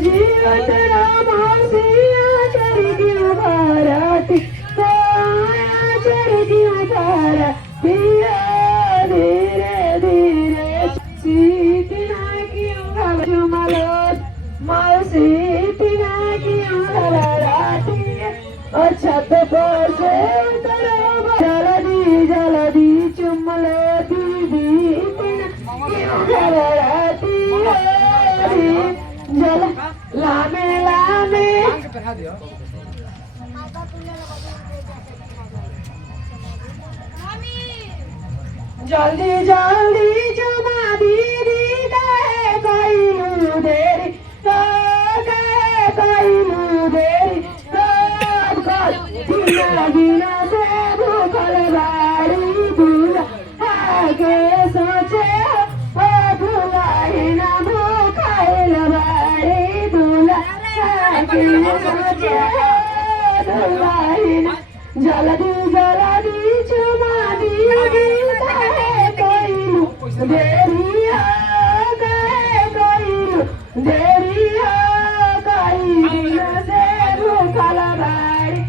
जीवत रामासिया चढ़ गयो भारती आया चढ़ गयो भारती धीरे धीरे सीतना क्यों जुमलोत सीतना क्यों घबराती और छत पर से उतरो जल्दी चुमलो दीदी क्यों घबराती जल लामे लामे जल्दी जल्दी चुमा दीदी कहे कोई देरी कोई देरी गिना से भूखल बाड़ी दूल्हा आगे सोचे भूलाई ना भूखाइल बाड़ी दूल्हा आगे सोचे भूलाई ना जल्दी जल्दी चुमा दीदी कहे कोई देरिया कहे कोई देरिया कोई गिना से भूखल बाड़ी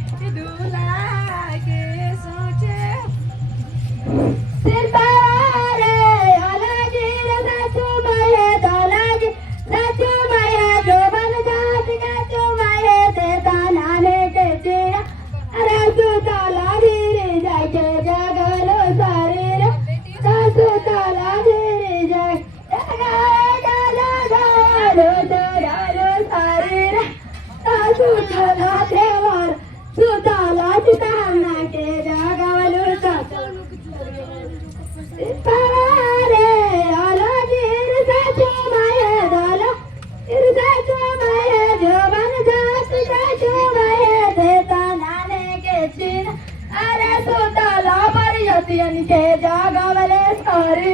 के जागवले सारी